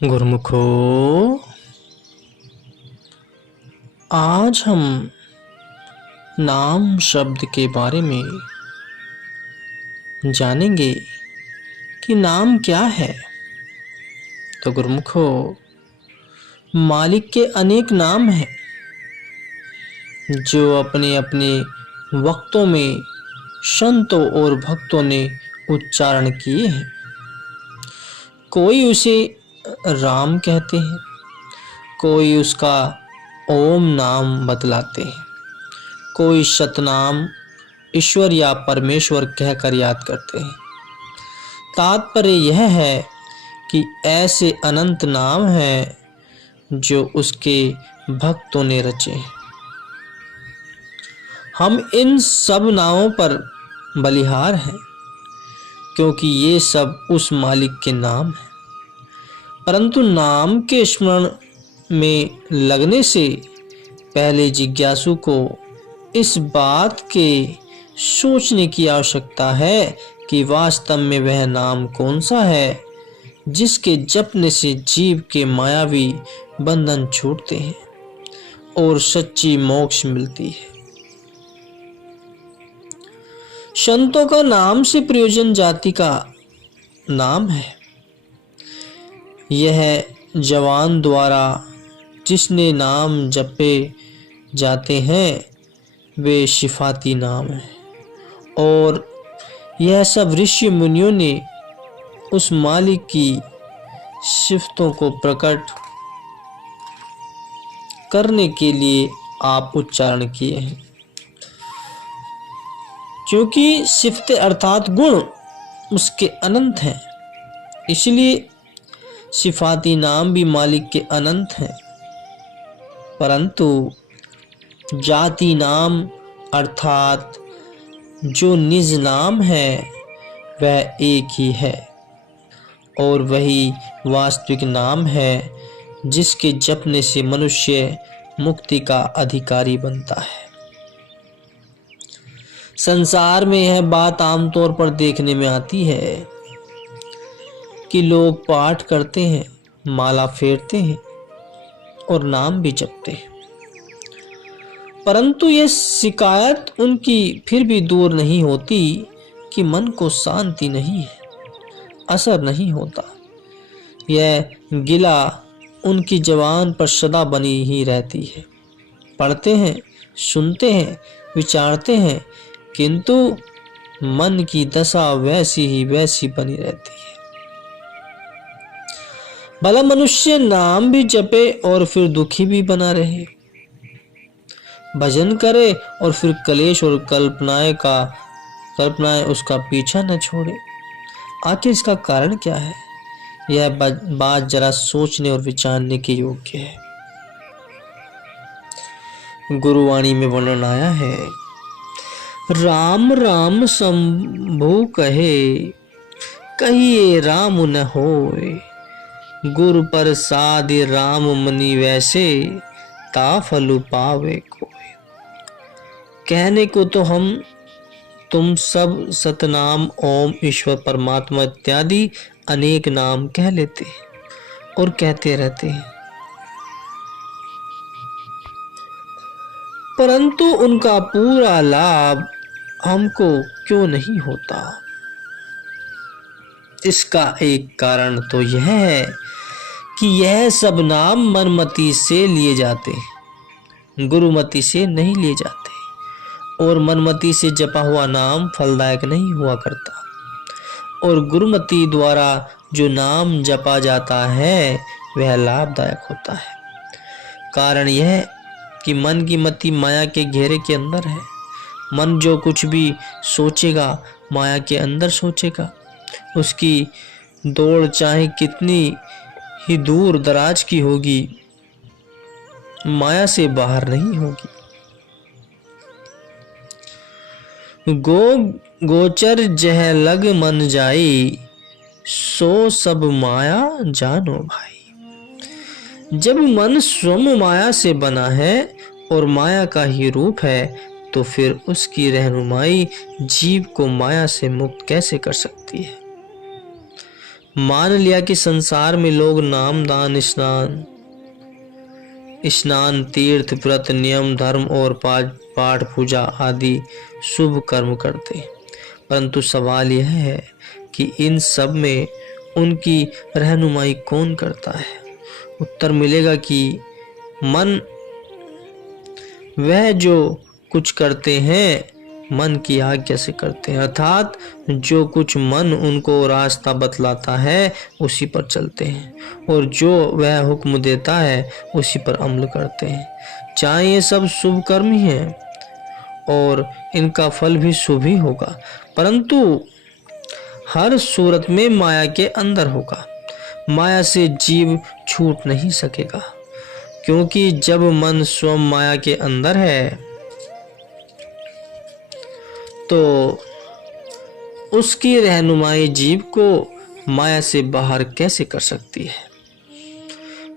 गुरुमुखो, आज हम नाम शब्द के बारे में जानेंगे कि नाम क्या है। तो गुरुमुखो, मालिक के अनेक नाम हैं जो अपने अपने वक्तों में संतों और भक्तों ने उच्चारण किए हैं। कोई उसे राम कहते हैं, कोई उसका ओम नाम बतलाते हैं, कोई सतनाम ईश्वर या परमेश्वर कहकर याद करते हैं। तात्पर्य यह है कि ऐसे अनंत नाम हैं जो उसके भक्तों ने रचे हैं। हम इन सब नामों पर बलिहार हैं क्योंकि ये सब उस मालिक के नाम हैं। परंतु नाम के स्मरण में लगने से पहले जिज्ञासु को इस बात के सोचने की आवश्यकता है कि वास्तव में वह नाम कौन सा है जिसके जपने से जीव के मायावी बंधन छूटते हैं और सच्ची मोक्ष मिलती है। संतों का नाम से प्रयोजन जाति का नाम है। यह जवान द्वारा जिसने नाम जपे जाते हैं वे शिफाती नाम हैं और यह सब ऋषि मुनियों ने उस मालिक की सिफतों को प्रकट करने के लिए आप उच्चारण किए हैं। क्योंकि सिफतें अर्थात गुण उसके अनंत हैं, इसलिए सिफाती नाम भी मालिक के अनंत हैं। परंतु जाति नाम अर्थात जो निज नाम है वह एक ही है और वही वास्तविक नाम है जिसके जपने से मनुष्य मुक्ति का अधिकारी बनता है। संसार में यह बात आमतौर पर देखने में आती है कि लोग पाठ करते हैं, माला फेरते हैं और नाम भी जपते हैं, परंतु यह शिकायत उनकी फिर भी दूर नहीं होती कि मन को शांति नहीं है, असर नहीं होता। यह गिला उनकी जबान पर सदा बनी ही रहती है। पढ़ते हैं, सुनते हैं, विचारते हैं, किंतु मन की दशा वैसी ही वैसी बनी रहती है। भला मनुष्य नाम भी जपे और फिर दुखी भी बना रहे, भजन करे और फिर कलेश और कल्पनाएं उसका पीछा न छोड़े। आखिर इसका कारण क्या है? यह बात जरा सोचने और विचारने के योग्य है। गुरुवाणी में वर्णन आया है, राम राम शंभु कहे, कहिए राम न होए, गुरु प्रसाद राम मनि वैसे, ता फल पावे कोय। कहने को तो हम तुम सब सतनाम, ओम, ईश्वर, परमात्मा इत्यादि अनेक नाम कह लेते हैं और कहते रहते हैं, परंतु उनका पूरा लाभ हमको क्यों नहीं होता? इसका एक कारण तो यह है कि यह सब नाम मनमति से लिए जाते हैं, गुरुमति से नहीं लिए जाते, और मनमति से जपा हुआ नाम फलदायक नहीं हुआ करता, और गुरुमति द्वारा जो नाम जपा जाता है वह लाभदायक होता है। कारण यह कि मन की मति माया के घेरे के अंदर है। मन जो कुछ भी सोचेगा माया के अंदर सोचेगा। उसकी दौड़ चाहे कितनी ही दूर दराज की होगी, माया से बाहर नहीं होगी। गोचर जह लग मन जाई, सो सब माया जानो भाई। जब मन स्वयं माया से बना है और माया का ही रूप है तो फिर उसकी रहनुमाई जीव को माया से मुक्त कैसे कर सकती है? मान लिया कि संसार में लोग नाम, दान, स्नान, तीर्थ, व्रत, नियम, धर्म और पाठ पूजा आदि शुभ कर्म करते, परंतु सवाल यह है कि इन सब में उनकी रहनुमाई कौन करता है? उत्तर मिलेगा कि मन। वह जो कुछ करते हैं मन की आज्ञा से करते हैं, अर्थात जो कुछ मन उनको रास्ता बतलाता है उसी पर चलते हैं और जो वह हुक्म देता है उसी पर अमल करते हैं। चाहे ये सब शुभ कर्म ही हैं और इनका फल भी शुभ ही होगा, परंतु हर सूरत में माया के अंदर होगा। माया से जीव छूट नहीं सकेगा, क्योंकि जब मन स्वयं माया के अंदर है तो उसकी रहनुमाई जीव को माया से बाहर कैसे कर सकती है?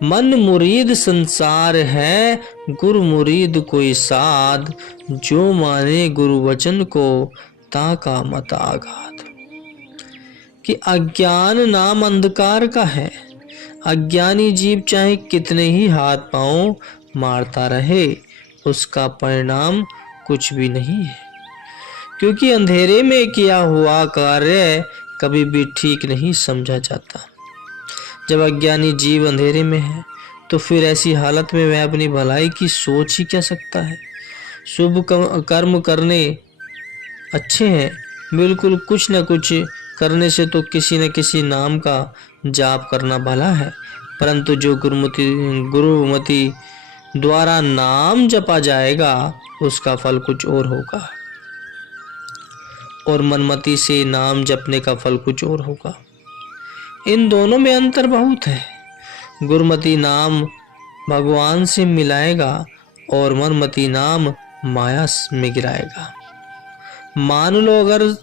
मन मुरीद संसार है, गुरु मुरीद कोई साध, जो माने गुरु वचन को ताका मत आघात। कि अज्ञान नाम अंधकार का है। अज्ञानी जीव चाहे कितने ही हाथ पांव मारता रहे, उसका परिणाम कुछ भी नहीं है, क्योंकि अंधेरे में किया हुआ कार्य कभी भी ठीक नहीं समझा जाता। जब अज्ञानी जीव अंधेरे में है तो फिर ऐसी हालत में वह अपनी भलाई की सोच ही क्या सकता है? शुभ कर्म करने अच्छे हैं, बिल्कुल कुछ न कुछ करने से तो किसी न किसी नाम का जाप करना भला है, परंतु जो गुरुमति द्वारा नाम जपा जाएगा उसका फल कुछ और होगा और मनमति से नाम जपने का फल कुछ और होगा। इन दोनों में अंतर बहुत है। गुरुमति नाम भगवान से मिलाएगा और मनमति नाम माया में गिराएगा। मान लो अगर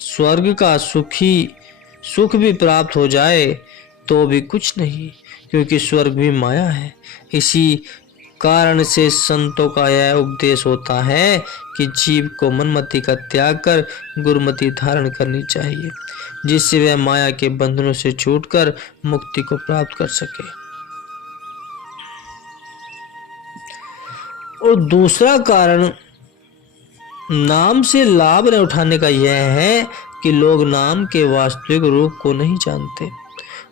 स्वर्ग का सुख भी प्राप्त हो जाए तो भी कुछ नहीं, क्योंकि स्वर्ग भी माया है। इसी कारण से संतों का यह उपदेश होता है कि जीव को मनमति का त्याग कर गुरुमति धारण करनी चाहिए, जिससे वह माया के बंधनों से छूटकर मुक्ति को प्राप्त कर सके। और दूसरा कारण नाम से लाभ न उठाने का यह है कि लोग नाम के वास्तविक रूप को नहीं जानते,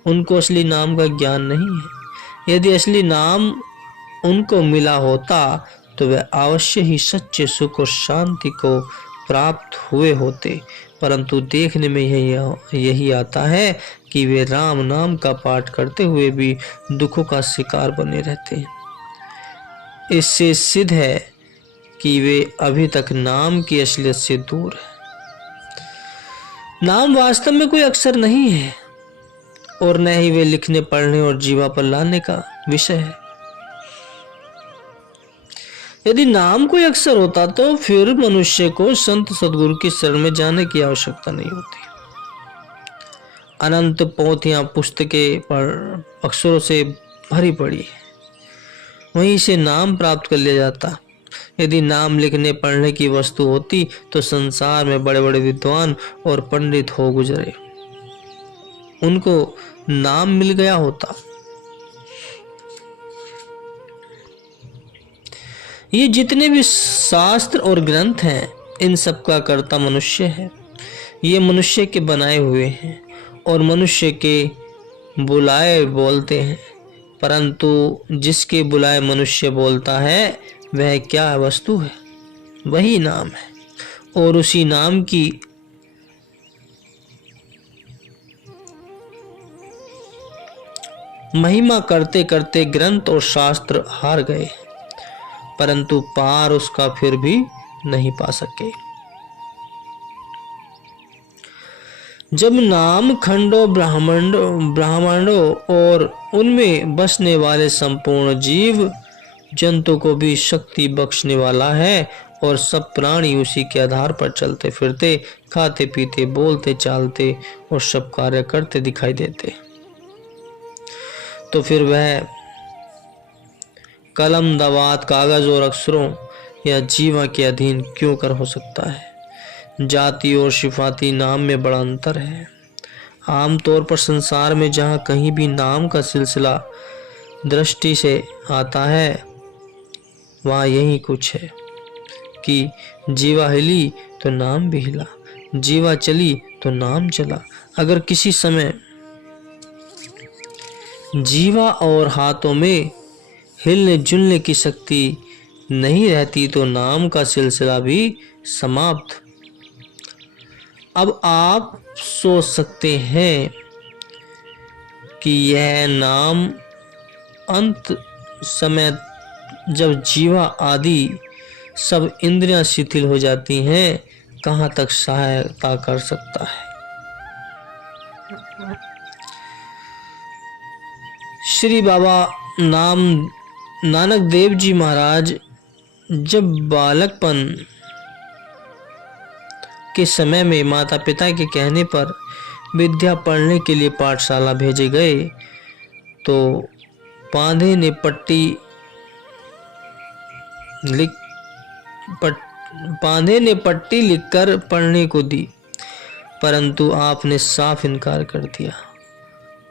उनको असली नाम का ज्ञान नहीं है। यदि असली नाम उनको मिला होता तो वे अवश्य ही सच्चे सुख और शांति को प्राप्त हुए होते, परंतु देखने में यही आता है कि वे राम नाम का पाठ करते हुए भी दुखों का शिकार बने रहते हैं। इससे सिद्ध है कि वे अभी तक नाम की असलियत से दूर है। नाम वास्तव में कोई अक्षर नहीं है और न ही वे लिखने, पढ़ने और जीवा पर लाने का विषय है। यदि नाम कोई अक्षर होता तो फिर मनुष्य को संत सद्गुरु की शरण में जाने की आवश्यकता नहीं होती। अनंत पोथियां पुस्तकें पर अक्षरों से भरी पड़ी है, वहीं से नाम प्राप्त कर लिया जाता। यदि नाम लिखने पढ़ने की वस्तु होती तो संसार में बड़े बड़े विद्वान और पंडित हो गुजरे, उनको नाम मिल गया होता। ये जितने भी शास्त्र और ग्रंथ हैं, इन सब का कर्ता मनुष्य है। ये मनुष्य के बनाए हुए हैं और मनुष्य के बुलाए बोलते हैं, परंतु जिसके बुलाए मनुष्य बोलता है वह क्या वस्तु है? वही नाम है और उसी नाम की महिमा करते करते ग्रंथ और शास्त्र हार गए, परंतु पार उसका फिर भी नहीं पा सके। जब नाम खंडों ब्रह्मांडों और उनमें बसने वाले संपूर्ण जीव जंतु को भी शक्ति बख्शने वाला है और सब प्राणी उसी के आधार पर चलते फिरते, खाते पीते, बोलते चालते और सब कार्य करते दिखाई देते, तो फिर वह कलम, दवात, कागज और अक्षरों या जीवा के अधीन क्यों कर हो सकता है? जाति और सिफाती नाम में बड़ा अंतर है। आमतौर पर संसार में जहाँ कहीं भी नाम का सिलसिला दृष्टि से आता है, वहाँ यही कुछ है कि जीवा हिली तो नाम भी हिला, जीवा चली तो नाम चला। अगर किसी समय जीवा और हाथों में हिलने जुलने की शक्ति नहीं रहती तो नाम का सिलसिला भी समाप्त। अब आप सोच सकते हैं कि यह नाम अंत समय जब जीवा आदि सब इंद्रियां शिथिल हो जाती हैं, कहाँ तक सहायता कर सकता है। श्री बाबा नानक देव जी महाराज जब बालकपन के समय में माता पिता के कहने पर विद्या पढ़ने के लिए पाठशाला भेजे गए तो पांधे ने पट्टी लिखकर पढ़ने को दी, परंतु आपने साफ इनकार कर दिया।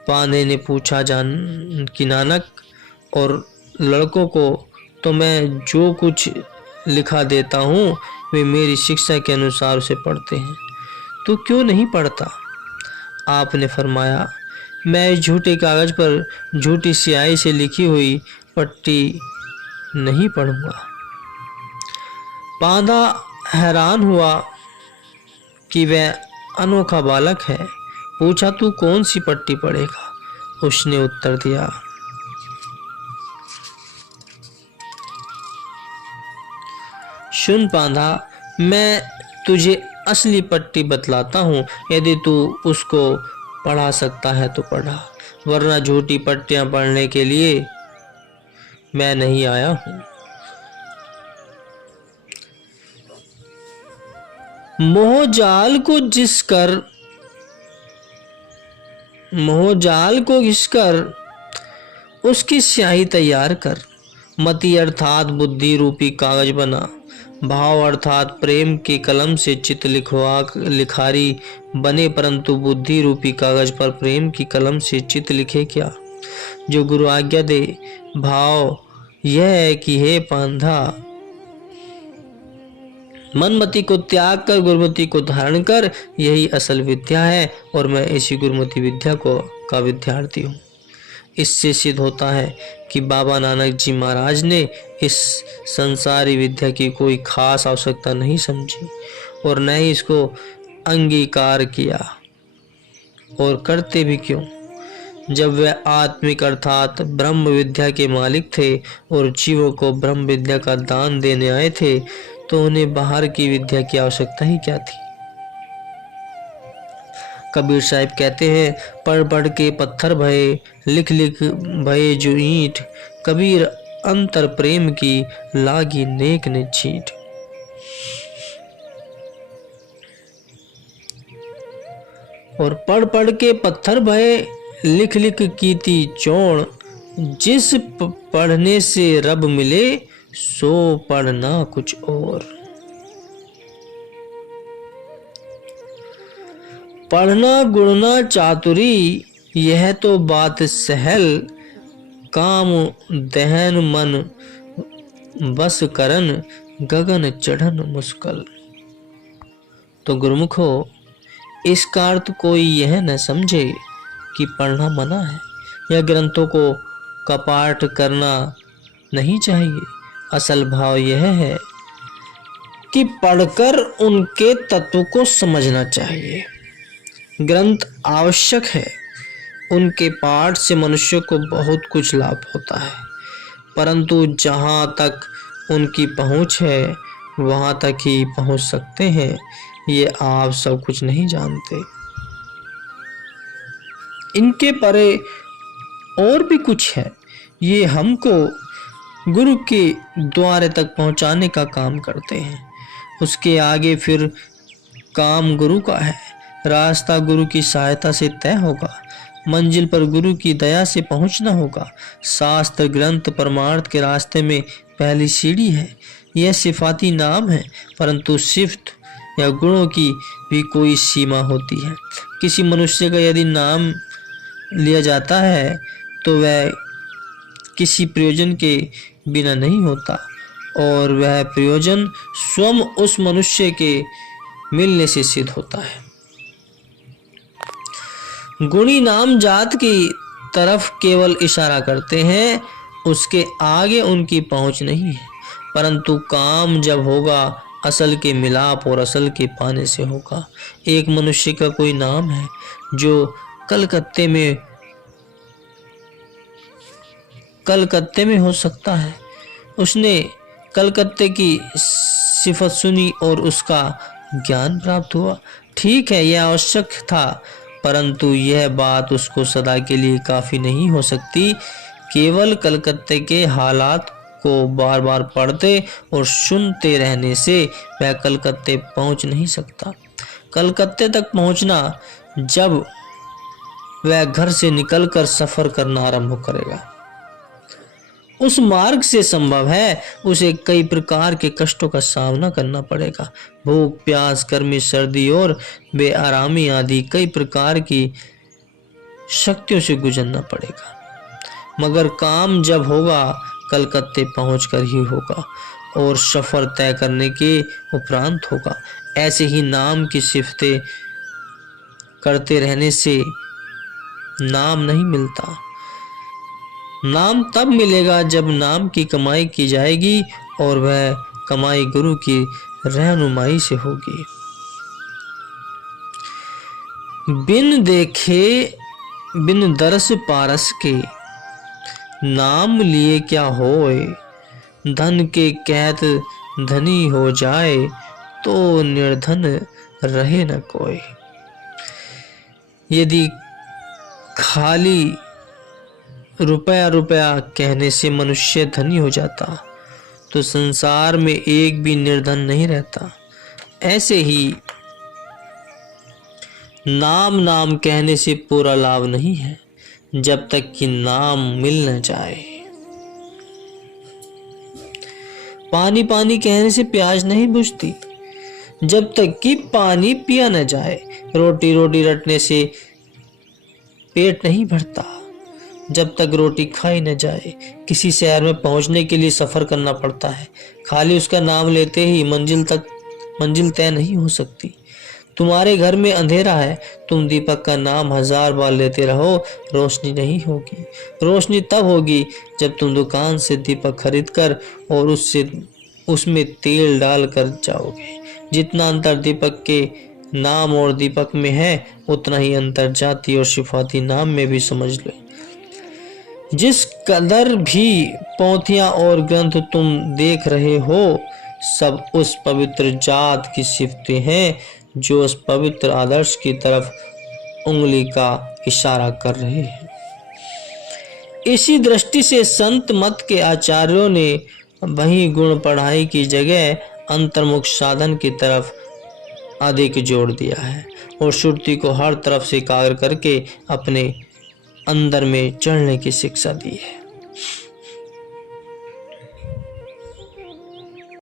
पांधे ने पूछा कि नानक और लड़कों को तो मैं जो कुछ लिखा देता हूँ वे मेरी शिक्षा के अनुसार उसे पढ़ते हैं, तो क्यों नहीं पढ़ता? आपने फरमाया, मैं इस झूठे कागज पर झूठी स्याही से लिखी हुई पट्टी नहीं पढ़ूंगा। पांधा हैरान हुआ कि वह अनोखा बालक है। पूछा, तू कौन सी पट्टी पढ़ेगा? उसने उत्तर दिया, सुन पांधा, मैं तुझे असली पट्टी बतलाता हूँ, यदि तू उसको पढ़ा सकता है तो पढ़ा, वरना झूठी पट्टियां पढ़ने के लिए मैं नहीं आया हूँ। मोहजाल को घिसकर उसकी स्याही तैयार कर। मति अर्थात बुद्धि रूपी कागज बना। भाव अर्थात प्रेम के कलम से चित लिखारी बने, परंतु बुद्धि रूपी कागज पर प्रेम की कलम से चित लिखे क्या? जो गुरु आज्ञा दे। भाव यह है कि हे पांधा, मनमति को त्याग कर गुरुमति को धारण कर, यही असल विद्या है और मैं इसी गुरुमति विद्या का विद्यार्थी हूँ। इससे सिद्ध होता है कि बाबा नानक जी महाराज ने इस संसारी विद्या की कोई खास आवश्यकता नहीं समझी और न ही इसको अंगीकार किया, और करते भी क्यों, जब वह आत्मिक अर्थात ब्रह्म विद्या के मालिक थे और जीवों को ब्रह्म विद्या का दान देने आए थे, तो उन्हें बाहर की विद्या की आवश्यकता ही क्या थी। कबीर साहिब कहते हैं, पढ़ पढ़ के पत्थर भये, लिख लिख भये जो ईंट, कबीर अंतर प्रेम की लागी नेक ने छींट। और पढ़ पढ़ के पत्थर भये, लिख लिख कीती चोण, जिस पढ़ने से रब मिले सो पढ़ना कुछ और। पढ़ना गुणना चातुरी, यह तो बात सहल, काम दहन मन बस करन, गगन चढ़न मुश्किल। तो गुरुमुखो, इसका अर्थ कोई यह न समझे कि पढ़ना मना है या ग्रंथों को कपाट करना नहीं चाहिए। असल भाव यह है कि पढ़कर उनके तत्व को समझना चाहिए। ग्रंथ आवश्यक है, उनके पाठ से मनुष्य को बहुत कुछ लाभ होता है, परंतु जहाँ तक उनकी पहुँच है वहाँ तक ही पहुँच सकते हैं। ये आप सब कुछ नहीं जानते, इनके परे और भी कुछ है। ये हमको गुरु के द्वारे तक पहुंचाने का काम करते हैं। उसके आगे फिर काम गुरु का है। रास्ता गुरु की सहायता से तय होगा, मंजिल पर गुरु की दया से पहुंचना होगा। शास्त्र ग्रंथ परमार्थ के रास्ते में पहली सीढ़ी है। यह सिफाती नाम है, परंतु सिफ्त या गुणों की भी कोई सीमा होती है। किसी मनुष्य का यदि नाम लिया जाता है तो वह किसी प्रयोजन के बिना नहीं होता, और वह प्रयोजन स्वयं उस मनुष्य के मिलने से सिद्ध होता है। गुणी नाम जात की तरफ केवल इशारा करते हैं, उसके आगे उनकी पहुंच नहीं है। परंतु काम जब होगा असल के मिलाप और असल के पाने से होगा। एक मनुष्य का कोई नाम है जो कलकत्ते में हो सकता है। उसने कलकत्ते की सिफत सुनी और उसका ज्ञान प्राप्त हुआ। ठीक है, यह आवश्यक था, परंतु यह बात उसको सदा के लिए काफी नहीं हो सकती। केवल कलकत्ते के हालात को बार बार पढ़ते और सुनते रहने से वह कलकत्ते पहुंच नहीं सकता। कलकत्ते तक पहुंचना जब वह घर से निकलकर सफर करना आरंभ करेगा, उस मार्ग से संभव है। उसे कई प्रकार के कष्टों का सामना करना पड़ेगा। भूख, प्यास, गर्मी, सर्दी और बेआरामी आदि कई प्रकार की शक्तियों से गुजरना पड़ेगा। मगर काम जब होगा कलकत्ते पहुंचकर ही होगा और सफर तय करने के उपरांत होगा। ऐसे ही नाम की सिफतें करते रहने से नाम नहीं मिलता। नाम तब मिलेगा जब नाम की कमाई की जाएगी और वह कमाई गुरु की रहनुमाई से होगी। बिन देखे बिन दरस पारस के, नाम लिए क्या होए। धन के कहत धनी हो जाए, तो निर्धन रहे न कोई। यदि खाली रुपया रुपया कहने से मनुष्य धनी हो जाता तो संसार में एक भी निर्धन नहीं रहता। ऐसे ही नाम नाम कहने से पूरा लाभ नहीं है जब तक कि नाम मिल न जाए। पानी पानी कहने से प्यास नहीं बुझती जब तक कि पानी पिया न जाए। रोटी रोटी रटने से पेट नहीं भरता जब तक रोटी खाई न जाए। किसी शहर में पहुंचने के लिए सफर करना पड़ता है, खाली उसका नाम लेते ही मंजिल तय नहीं हो सकती। तुम्हारे घर में अंधेरा है, तुम दीपक का नाम 1000 बार लेते रहो, रोशनी नहीं होगी। रोशनी तब होगी जब तुम दुकान से दीपक खरीद कर और उसमें तेल डाल कर जाओगे। जितना अंतर दीपक के नाम और दीपक में है, उतना ही अंतर जाति और सिफाती नाम में भी समझ लो। जिस कदर भी पोथियां और ग्रंथ तुम देख रहे हो, सब उस पवित्र जात की सिफतें हैं जो उस पवित्र आदर्श की तरफ उंगली का इशारा कर रहे हैं। इसी दृष्टि से संत मत के आचार्यों ने वही गुण पढ़ाई की जगह अंतर्मुख साधन की तरफ अधिक जोड़ दिया है और श्रुति को हर तरफ से एकाग्र करके अपने अंदर में चढ़ने की शिक्षा दी है।